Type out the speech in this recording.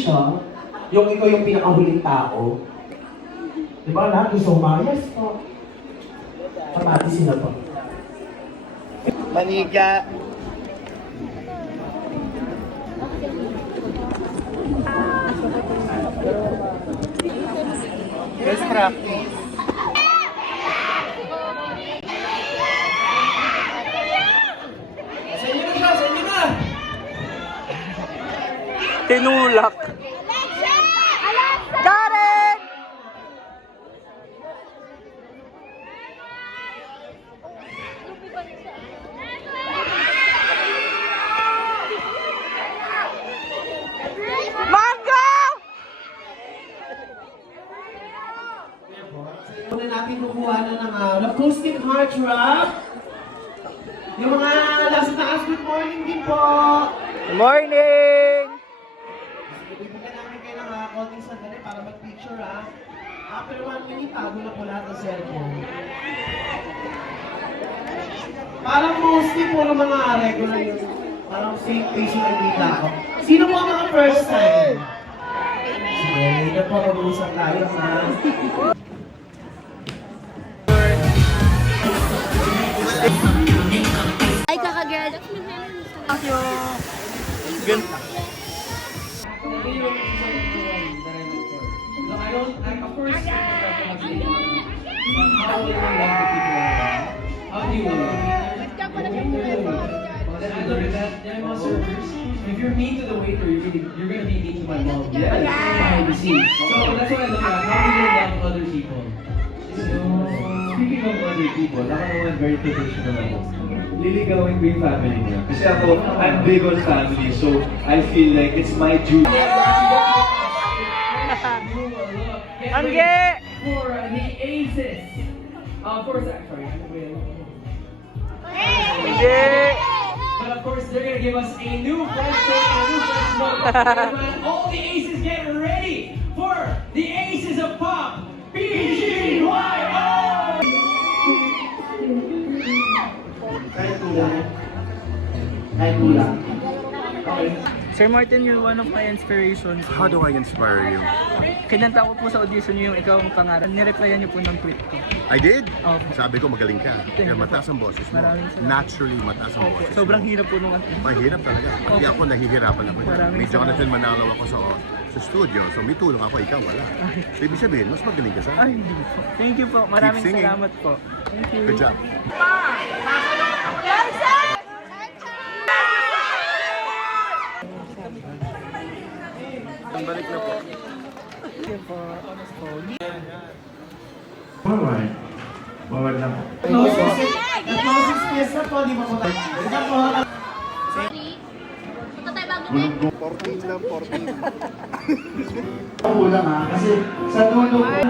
siya, yung ikaw yung pinakahuling tao. Di ba lahat gusto humayas po. Kapati sila po. Maniga. Best practice. Sa inyo na siya, sa inyo na! Tinulak. Darren! Mango! Una natin kukuha na ng acoustic heart drop. Yung mga nasa taas, good morning din po. Good morning! Bibigyan namin kayo ng konting sandali para mag-picture After 1 minute, tago na po lahat ng cellphone. Parang mostly puro mga regular yun. Parang same face yung nakikita ko. Sino po ang mga first time? Sige, later po mag-uusap tayo Ay, kaka-girl. If you're mean to the waiter, you're gonna be mean to my mom. Yes. Behind the scenes. So that's what I look at. How do you love other people? So, speaking of other people, ako naman very traditional ako. Liligawin ko yung family niya. Kasi ako, I'm big on family, so I feel like it's my duty. Angge! For the aces. Sorry. Angge! But of course, they're gonna give us a new question, a new question. All the aces get ready for the Aces of Pop. BGYO! Kahit kulang. Okay. Sir Martin, you're one of my inspirations. How do I inspire you? Kinanta ko po sa audition niyo yung ikaw ang pangalan. Nireplyan niyo po ng tweet ko. I did. Opo. Sabi ko magaling ka. Kaya mataas ang boses mo. Maraming salamat. Naturally mataas ang boses. Sobrang hirap po nung Mahirap talaga. Pati ako nahihirapan ako. Maraming May Jonathan Manalaw ako sa studio. So may tulong ako, ikaw wala. So ibig sabihin, mas magaling ka sa Ay, akin. hindi po. Thank you po. Maraming singing. salamat po. Thank you. Good job. Balik na po. Thank you po. Alright. Bawal lang po. Closing space na po, di ba po tayo? Ito po. Punta tayo bago din. 14 lang, 14. Kulang kasi sa dulo po.